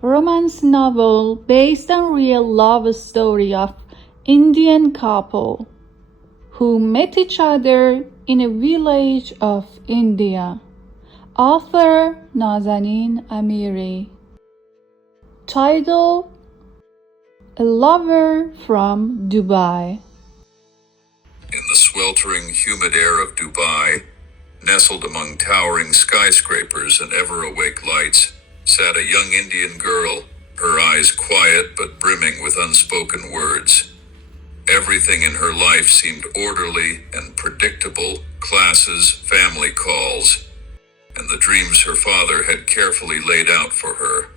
romance novel based on real love story of Indian couple who met each other in a village of India. Author Nazanin Amiri. Title: A Lover from Dubai. In the sweltering, humid air of Dubai, nestled among towering skyscrapers and ever-awake lights, sat a young Indian girl, her eyes quiet but brimming with unspoken words. Everything in her life seemed orderly and predictable: classes, family calls, and the dreams her father had carefully laid out for her.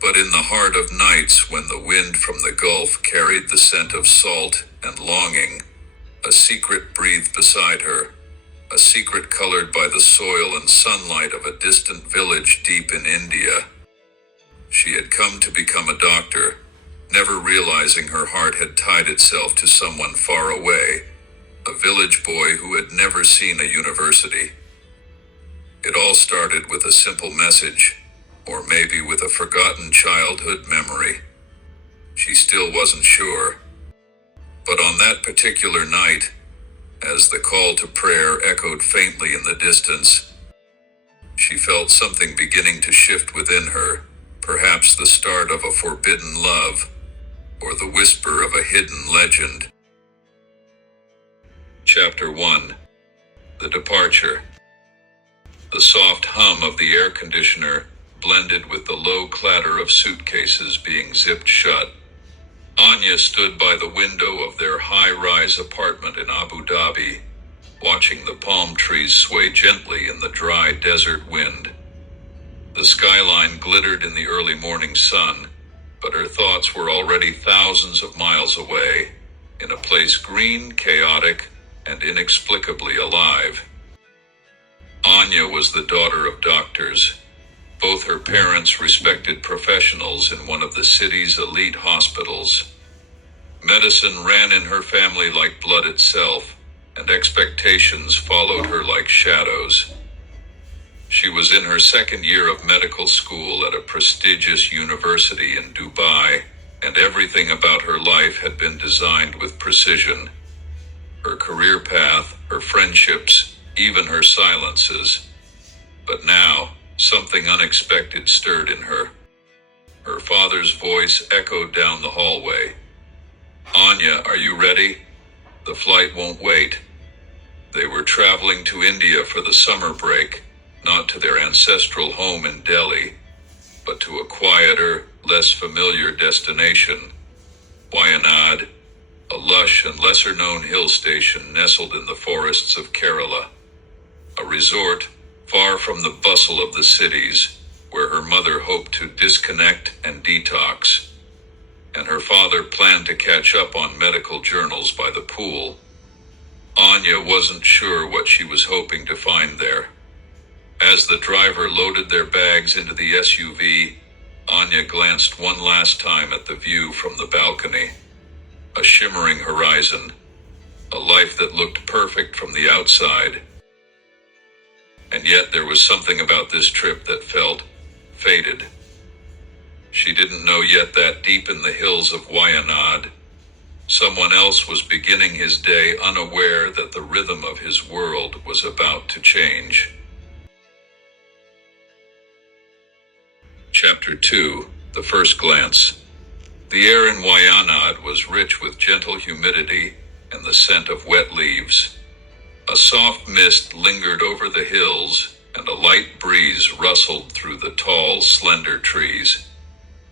But in the heart of nights, when the wind from the Gulf carried the scent of salt and longing, a secret breathed beside her, a secret colored by the soil and sunlight of a distant village deep in India. She had come to become a doctor, never realizing her heart had tied itself to someone far away, a village boy who had never seen a university. It all started with a simple message, or maybe with a forgotten childhood memory. She still wasn't sure. But on that particular night, as the call to prayer echoed faintly in the distance, she felt something beginning to shift within her, perhaps the start of a forbidden love, or the whisper of a hidden legend. Chapter 1. The Departure. The soft hum of the air conditioner blended with the low clatter of suitcases being zipped shut. Anya stood by the window of their high-rise apartment in Abu Dhabi, watching the palm trees sway gently in the dry desert wind. The skyline glittered in the early morning sun, but her thoughts were already thousands of miles away, in a place green, chaotic, and inexplicably alive. Anya was the daughter of doctors. Both her parents respected professionals in one of the city's elite hospitals. Medicine ran in her family like blood itself, and expectations followed her like shadows. She was in her second year of medical school at a prestigious university in Dubai, and everything about her life had been designed with precision. Her career path, her friendships, even her silences. But now, something unexpected stirred in her. Her father's voice echoed down the hallway. "Anya, are you ready? The flight won't wait." They were traveling to India for the summer break, not to their ancestral home in Delhi, but to a quieter, less familiar destination, Wayanad, a lush and lesser-known hill station nestled in the forests of Kerala. A resort far from the bustle of the cities, where her mother hoped to disconnect and detox, and her father planned to catch up on medical journals by the pool. Anya wasn't sure what she was hoping to find there. As the driver loaded their bags into the SUV, Anya glanced one last time at the view from the balcony. A shimmering horizon, a life that looked perfect from the outside. And yet there was something about this trip that felt fated. She didn't know yet that deep in the hills of Wayanad, someone else was beginning his day unaware that the rhythm of his world was about to change. Chapter 2. The First Glance. The air in Wayanad was rich with gentle humidity and the scent of wet leaves. A soft mist lingered over the hills, and a light breeze rustled through the tall, slender trees.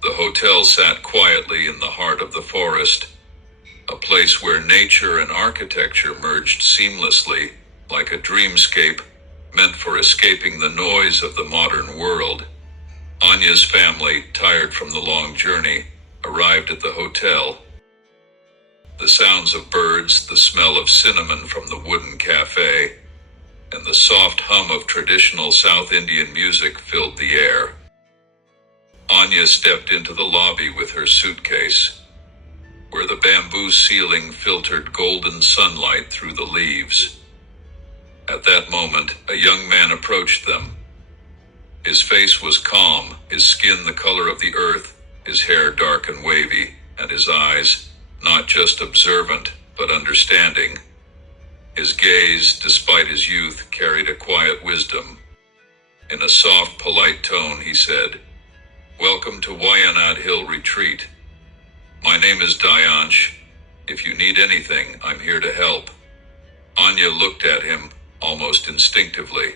The hotel sat quietly in the heart of the forest, a place where nature and architecture merged seamlessly, like a dreamscape meant for escaping the noise of the modern world. Anya's family, tired from the long journey, arrived at the hotel. The sounds of birds, the smell of cinnamon from the wooden cafe, and the soft hum of traditional South Indian music filled the air. Anya stepped into the lobby with her suitcase, where the bamboo ceiling filtered golden sunlight through the leaves. At that moment, a young man approached them. His face was calm, his skin the color of the earth, his hair dark and wavy, and his eyes, not just observant, but understanding. His gaze, despite his youth, carried a quiet wisdom. In a soft, polite tone, he said, "Welcome to Wayanad Hill Retreat. My name is Dayansh. If you need anything, I'm here to help." Anya looked at him, almost instinctively.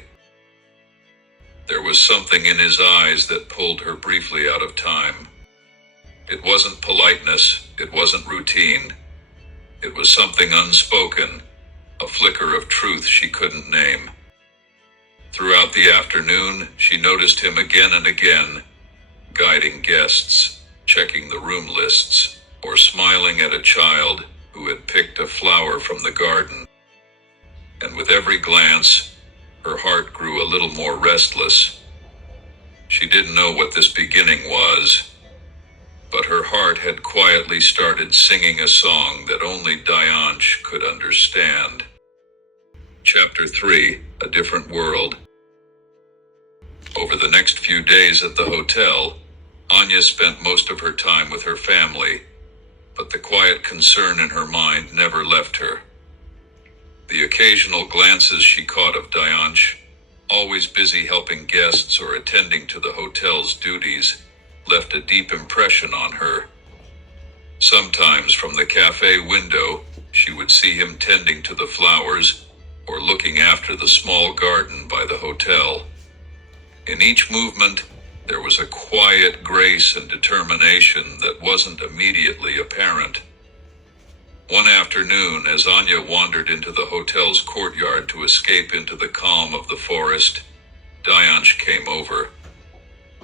There was something in his eyes that pulled her briefly out of time. It wasn't politeness, it wasn't routine. It was something unspoken, a flicker of truth she couldn't name. Throughout the afternoon, she noticed him again and again, guiding guests, checking the room lists, or smiling at a child who had picked a flower from the garden. And with every glance, her heart grew a little more restless. She didn't know what this beginning was, but her heart had quietly started singing a song that only Dayansh could understand. Chapter 3, A Different World. Over the next few days at the hotel, Anya spent most of her time with her family, but the quiet concern in her mind never left her. The occasional glances she caught of Dayansh, always busy helping guests or attending to the hotel's duties, left a deep impression on her. Sometimes from the cafe window, she would see him tending to the flowers or looking after the small garden by the hotel. In each movement, there was a quiet grace and determination that wasn't immediately apparent. One afternoon, as Anya wandered into the hotel's courtyard to escape into the calm of the forest, Dayansh came over.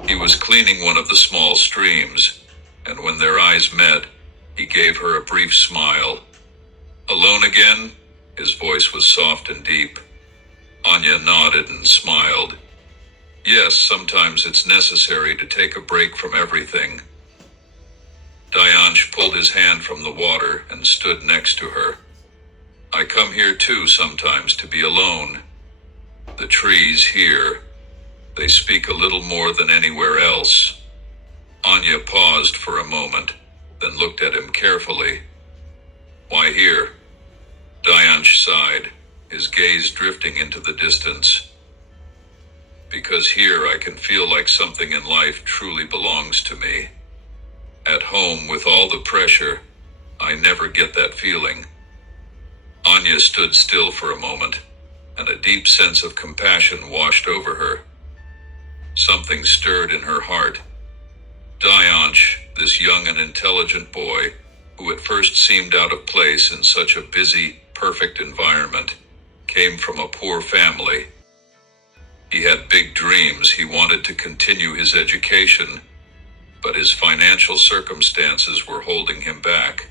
He was cleaning one of the small streams, and when their eyes met, he gave her a brief smile. "Alone again?" His voice was soft and deep. Anya nodded and smiled. "Yes, sometimes it's necessary to take a break from everything." Dayansh pulled his hand from the water and stood next to her. "I come here too sometimes to be alone. The trees here, they speak a little more than anywhere else." Anya paused for a moment, then looked at him carefully. "Why here?" Dayansh sighed, his gaze drifting into the distance. "Because here I can feel like something in life truly belongs to me. At home, with all the pressure, I never get that feeling." Anya stood still for a moment, and a deep sense of compassion washed over her. Something stirred in her heart. Dayansh, this young and intelligent boy, who at first seemed out of place in such a busy, perfect environment, came from a poor family. He had big dreams. He wanted to continue his education, but his financial circumstances were holding him back.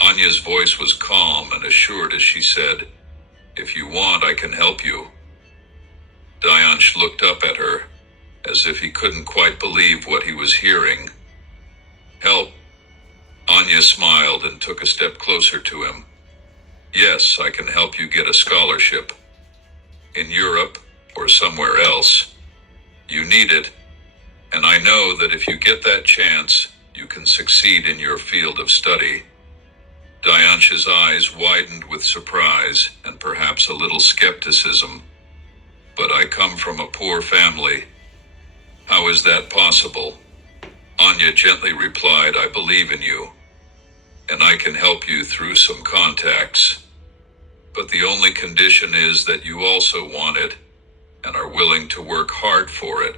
Anya's voice was calm and assured as she said, "If you want, I can help you." Dayansh looked up at her, as if he couldn't quite believe what he was hearing. "Help?" Anya smiled and took a step closer to him. "Yes, I can help you get a scholarship. In Europe, or somewhere else. You need it. And I know that if you get that chance, you can succeed in your field of study." Dayansh's eyes widened with surprise and perhaps a little skepticism. "But I come from a poor family. How is that possible?" Anya gently replied, "I believe in you, and I can help you through some contacts. But the only condition is that you also want it and are willing to work hard for it.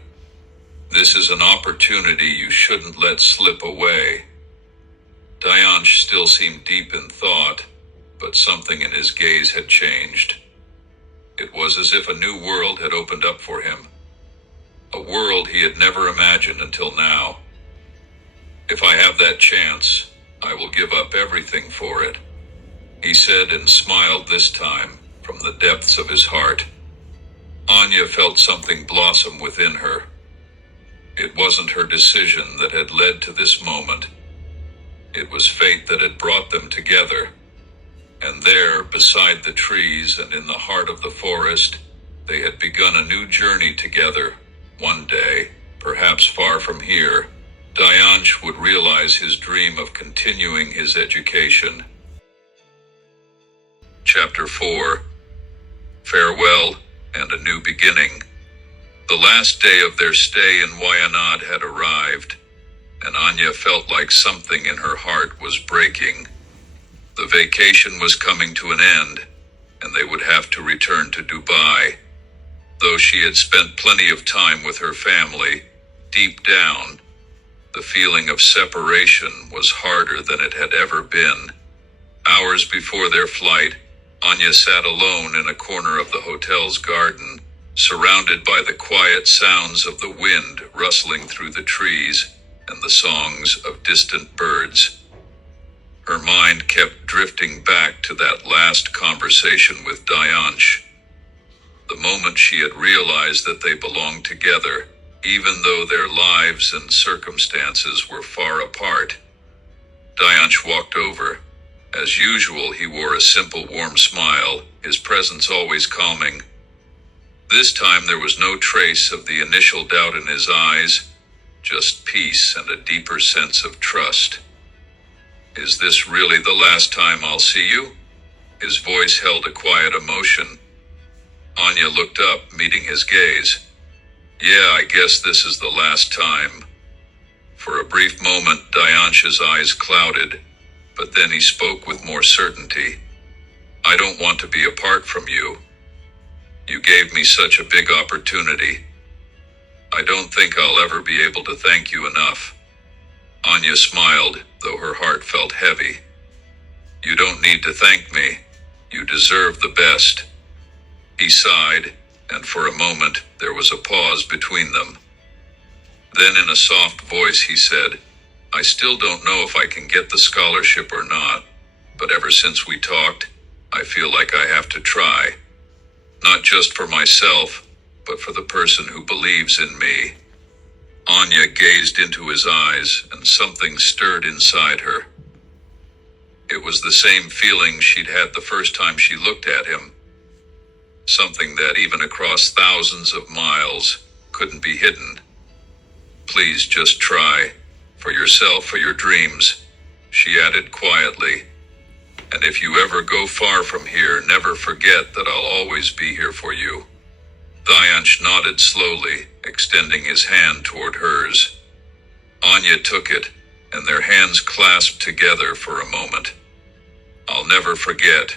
This is an opportunity you shouldn't let slip away." Dayansh still seemed deep in thought, but something in his gaze had changed. It was as if a new world had opened up for him, a world he had never imagined until now. "If I have that chance, I will give up everything for it," he said, and smiled this time from the depths of his heart. Anya felt something blossom within her. It wasn't her decision that had led to this moment. It was fate that had brought them together. And there, beside the trees and in the heart of the forest, they had begun a new journey together, one day, perhaps far from here, Dayansh would realize his dream of continuing his education. Chapter 4. Farewell and a New Beginning. The last day of their stay in Wayanad had arrived, and Anya felt like something in her heart was breaking. The vacation was coming to an end, and they would have to return to Dubai. Though she had spent plenty of time with her family, deep down, the feeling of separation was harder than it had ever been. Hours before their flight, Anya sat alone in a corner of the hotel's garden, surrounded by the quiet sounds of the wind rustling through the trees and the songs of distant birds. Her mind kept drifting back to that last conversation with Dayansh. The moment she had realized that they belonged together, even though their lives and circumstances were far apart. Dayansh walked over. As usual, he wore a simple, warm smile, his presence always calming. This time there was no trace of the initial doubt in his eyes, just peace and a deeper sense of trust. "Is this really the last time I'll see you?" His voice held a quiet emotion. Anya looked up, meeting his gaze. "Yeah, I guess this is the last time." For a brief moment, Dayansh's eyes clouded, but then he spoke with more certainty. "I don't want to be apart from you. You gave me such a big opportunity. I don't think I'll ever be able to thank you enough." Anya smiled, though her heart felt heavy. "You don't need to thank me. You deserve the best." He sighed, and for a moment there was a pause between them. Then in a soft voice he said, "I still don't know if I can get the scholarship or not, but ever since we talked, I feel like I have to try. Not just for myself, but for the person who believes in me." Anya gazed into his eyes, and something stirred inside her. It was the same feeling she'd had the first time she looked at him. Something that, even across thousands of miles, couldn't be hidden. "Please just try. For yourself, for your dreams," she added quietly. "And if you ever go far from here, never forget that I'll always be here for you." Dayansh nodded slowly, extending his hand toward hers. Anya took it, and their hands clasped together for a moment. "I'll never forget."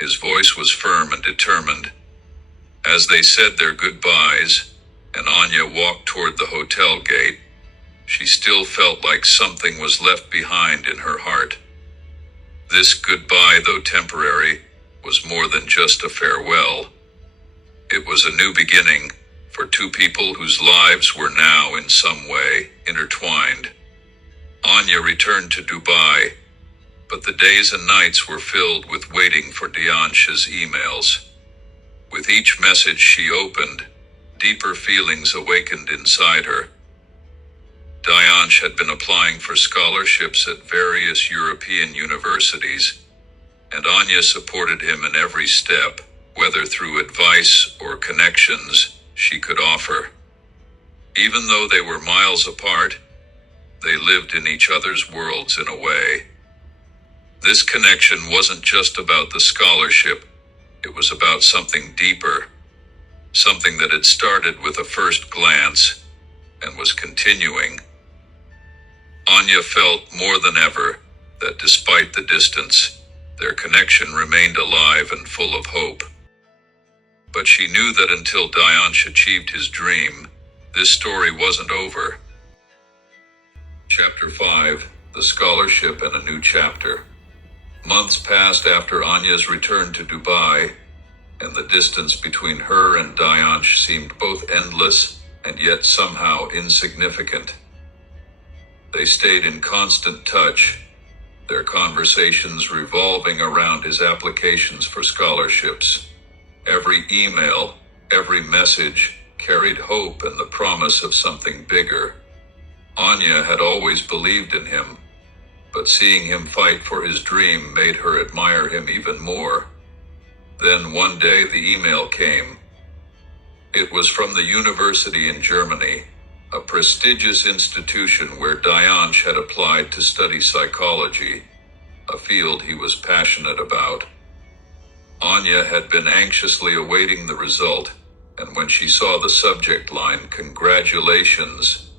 His voice was firm and determined. As they said their goodbyes, and Anya walked toward the hotel gate, she still felt like something was left behind in her heart. This goodbye, though temporary, was more than just a farewell. It was a new beginning for two people whose lives were now in some way intertwined. Anya returned to Dubai, but the days and nights were filled with waiting for Dayansh's emails. With each message she opened, deeper feelings awakened inside her. Dayansh had been applying for scholarships at various European universities, and Anya supported him in every step, whether through advice or connections she could offer. Even though they were miles apart, they lived in each other's worlds in a way. This connection wasn't just about the scholarship, it was about something deeper, something that had started with a first glance and was continuing. Anya felt more than ever that despite the distance, their connection remained alive and full of hope. But she knew that until Dayansh achieved his dream, this story wasn't over. Chapter 5. The Scholarship and a New Chapter. Months passed after Anya's return to Dubai, and the distance between her and Dayansh seemed both endless and yet somehow insignificant. They stayed in constant touch, their conversations revolving around his applications for scholarships. Every email, every message carried hope and the promise of something bigger. Anya had always believed in him, but seeing him fight for his dream made her admire him even more. Then one day the email came. It was from the university in Germany, a prestigious institution where Dyansh had applied to study psychology, a field he was passionate about. Anya had been anxiously awaiting the result, and when she saw the subject line, "Congratulations,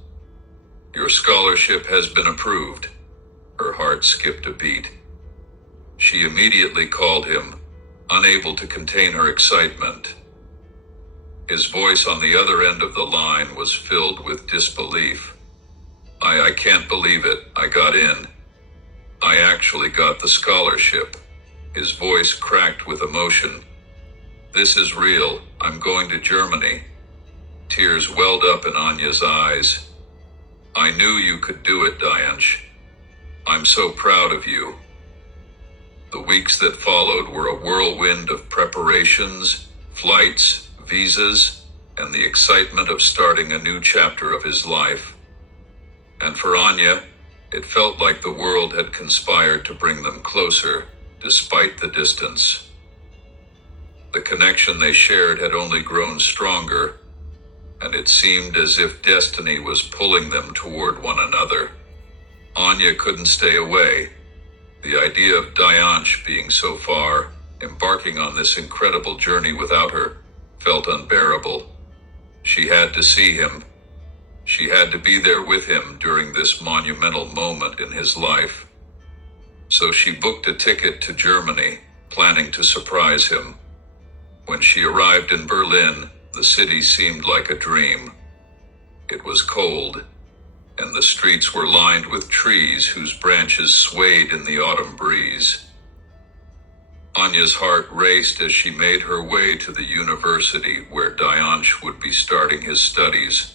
your scholarship has been approved," her heart skipped a beat. She immediately called him, unable to contain her excitement. His voice on the other end of the line was filled with disbelief. I can't believe it. I got in. I actually got the scholarship." His voice cracked with emotion. "This is real. I'm going to Germany." Tears welled up in Anya's eyes. "I knew you could do it, Dyansh. I'm so proud of you." The weeks that followed were a whirlwind of preparations, flights, visas, and the excitement of starting a new chapter of his life. And for Anya, it felt like the world had conspired to bring them closer, despite the distance. The connection they shared had only grown stronger, and it seemed as if destiny was pulling them toward one another. Anya couldn't stay away. The idea of Dyansh being so far, embarking on this incredible journey without her, felt unbearable. She had to see him. She had to be there with him during this monumental moment in his life. So she booked a ticket to Germany, planning to surprise him. When she arrived in Berlin, the city seemed like a dream. It was cold, and the streets were lined with trees whose branches swayed in the autumn breeze. Anya's heart raced as she made her way to the university where Dyansh would be starting his studies.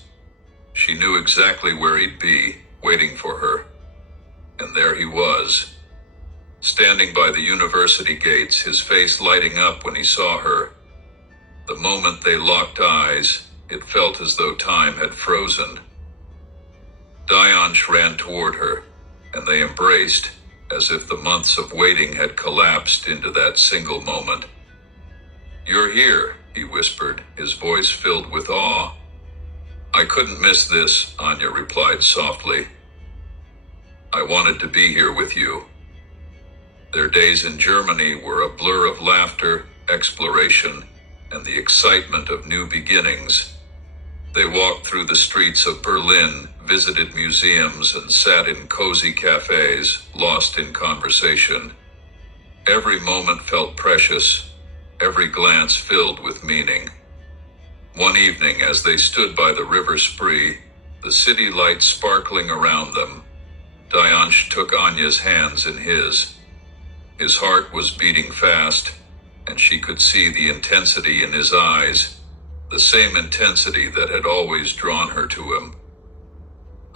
She knew exactly where he'd be, waiting for her. And there he was, standing by the university gates, his face lighting up when he saw her. The moment they locked eyes, it felt as though time had frozen. Dyansh ran toward her, and they embraced, as if the months of waiting had collapsed into that single moment. "You're here," he whispered, his voice filled with awe. "I couldn't miss this," Anya replied softly. "I wanted to be here with you." Their days in Germany were a blur of laughter, exploration, and the excitement of new beginnings. They walked through the streets of Berlin, visited museums, and sat in cozy cafes, lost in conversation. Every moment felt precious, every glance filled with meaning. One evening, as they stood by the River Spree, the city lights sparkling around them, Dyansh took Anya's hands in his. His heart was beating fast, and she could see the intensity in his eyes, the same intensity that had always drawn her to him.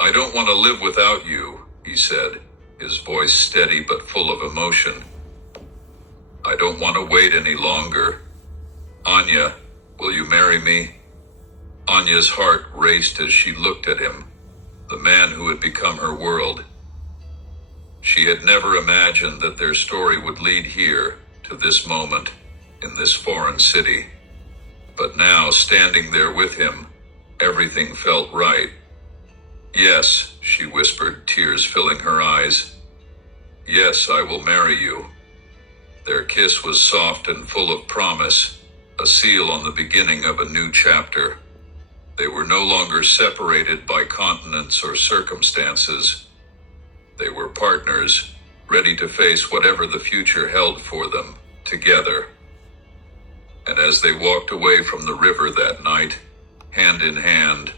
"I don't want to live without you," he said, his voice steady but full of emotion. "I don't want to wait any longer. Anya, will you marry me?" Anya's heart raced as she looked at him, the man who had become her world. She had never imagined that their story would lead here, to this moment, in this foreign city. But now, standing there with him, everything felt right. "Yes," she whispered, tears filling her eyes. "Yes, I will marry you." Their kiss was soft and full of promise, a seal on the beginning of a new chapter. They were no longer separated by continents or circumstances. They were partners, ready to face whatever the future held for them, together. And as they walked away from the river that night, hand in hand,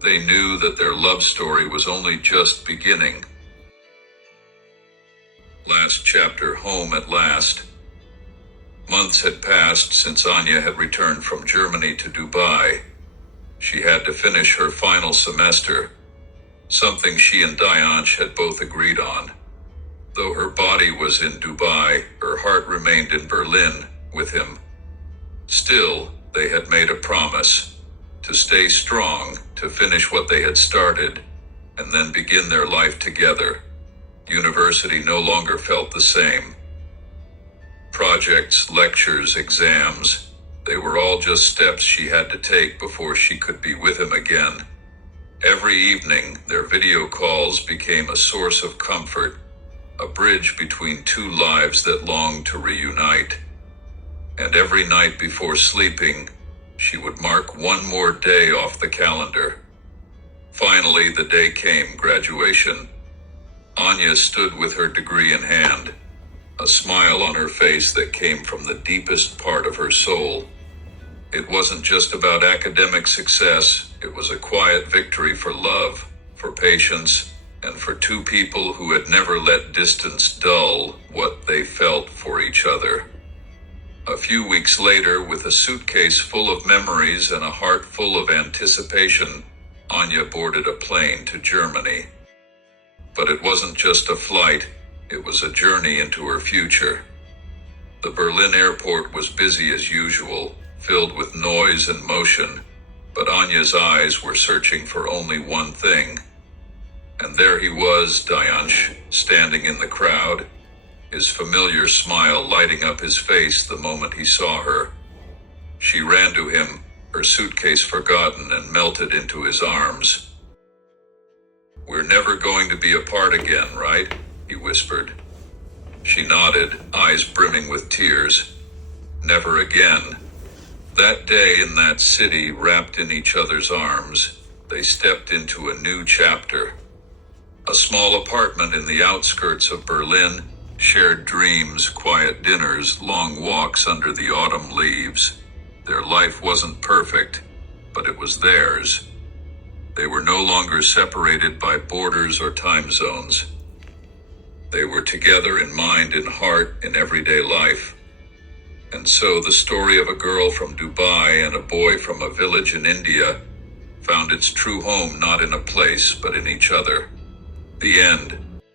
they knew that their love story was only just beginning. Last chapter, home at last. Months had passed since Anya had returned from Germany to Dubai. She had to finish her final semester, something she and Dyansh had both agreed on. Though her body was in Dubai, her heart remained in Berlin with him. Still, they had made a promise to stay strong, to finish what they had started, and then begin their life together. University no longer felt the same. Projects, lectures, exams, They were all just steps she had to take before she could be with him again. Every evening, their video calls became a source of comfort, a bridge between two lives that longed to reunite. And every night before sleeping, she would mark one more day off the calendar. Finally, the day came, graduation. Anya stood with her degree in hand, a smile on her face that came from the deepest part of her soul. It wasn't just about academic success, it was a quiet victory for love, for patience, and for two people who had never let distance dull what they felt for each other. A few weeks later, with a suitcase full of memories and a heart full of anticipation, Anya boarded a plane to Germany. But it wasn't just a flight, it was a journey into her future. The Berlin airport was busy as usual, filled with noise and motion, but Anya's eyes were searching for only one thing. And there he was, Dayansh, standing in the crowd, his familiar smile lighting up his face the moment he saw her. She ran to him, her suitcase forgotten, and melted into his arms. "We're never going to be apart again, right?" he whispered. She nodded, eyes brimming with tears. Never again. That day in that city, wrapped in each other's arms, they stepped into a new chapter. A small apartment in the outskirts of Berlin, shared dreams, quiet dinners, long walks under the autumn leaves. Their life wasn't perfect, but it was theirs. They were no longer separated by borders or time zones. They were together in mind and heart in everyday life. And so the story of a girl from Dubai and a boy from a village in India found its true home not in a place but in each other. The end.